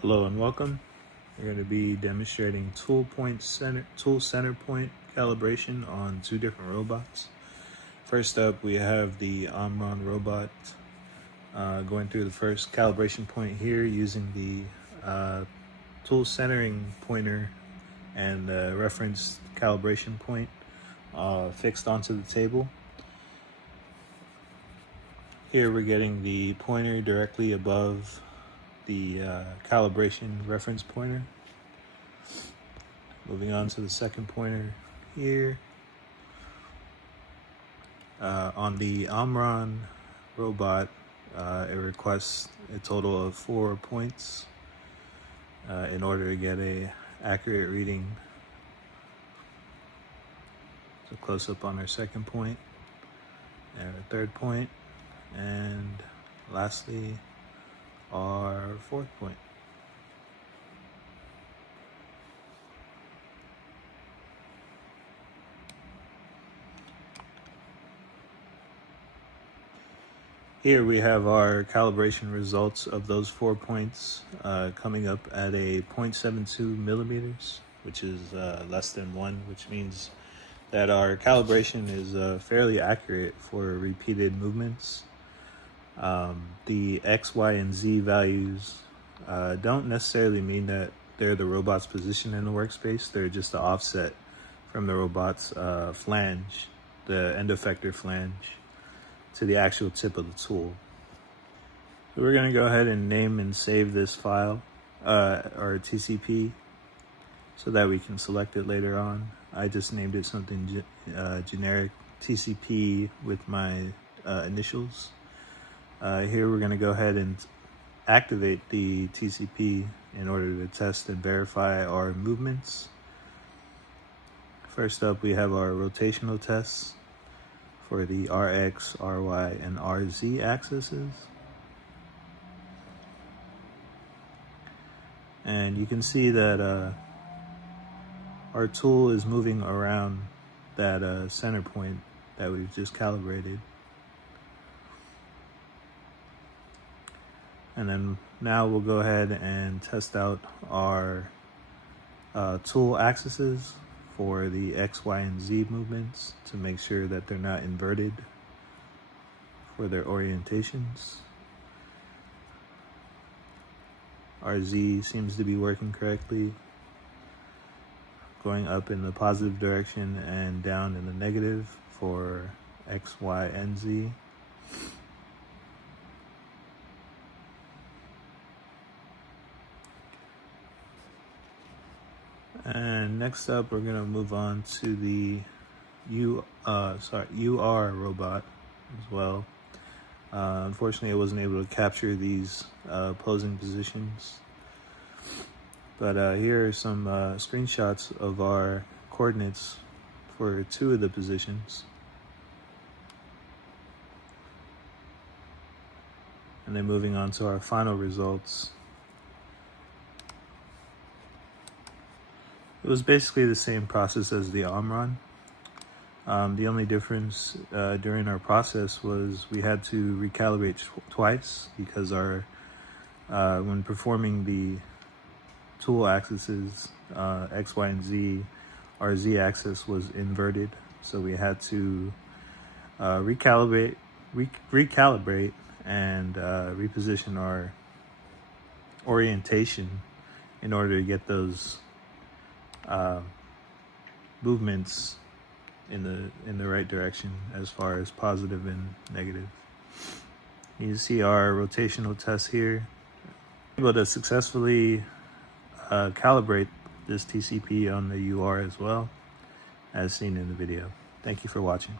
Hello and welcome. We're going to be demonstrating tool center point calibration on two different robots. First up, we have the OMRON robot going through the first calibration point here using the tool centering pointer and the reference calibration point fixed onto the table. Here we're getting the pointer directly above the calibration reference pointer. Moving on to the second pointer here. On the OMRON robot, it requests a total of 4 points in order to get a accurate reading. So close up on our second point and our third point, and lastly our fourth point. Here we have our calibration results of those 4 points coming up at a 0.72 millimeters, which is less than 1, which means that our calibration is fairly accurate for repeated movements. The X, Y, and Z values don't necessarily mean that they're the robot's position in the workspace. They're just the offset from the robot's flange, the end effector flange, to the actual tip of the tool. So we're going to go ahead and name and save this file, or TCP, so that we can select it later on. I just named it something generic, TCP, with my initials. Here we're going to go ahead and activate the TCP in order to test and verify our movements. First up, we have our rotational tests for the RX, RY, and RZ axes. And you can see that our tool is moving around that center point that we've just calibrated. And then now we'll go ahead and test out our tool axes for the X, Y, and Z movements to make sure that they're not inverted for their orientations. Our Z seems to be working correctly, going up in the positive direction and down in the negative for X, Y, and Z. And next up, we're gonna move on to the UR robot as well. Unfortunately, I wasn't able to capture these posing positions, but here are some screenshots of our coordinates for 2 of the positions. And then moving on to our final results. It was basically the same process as the OMRON. The only difference during our process was we had to recalibrate twice because our when performing the tool axes X, Y, and Z, our Z axis was inverted, so we had to recalibrate and reposition our orientation in order to get those movements in the right direction as far as positive and negative. You see our rotational test here. Able to successfully calibrate this TCP on the UR as well, as seen in the video. Thank you for watching.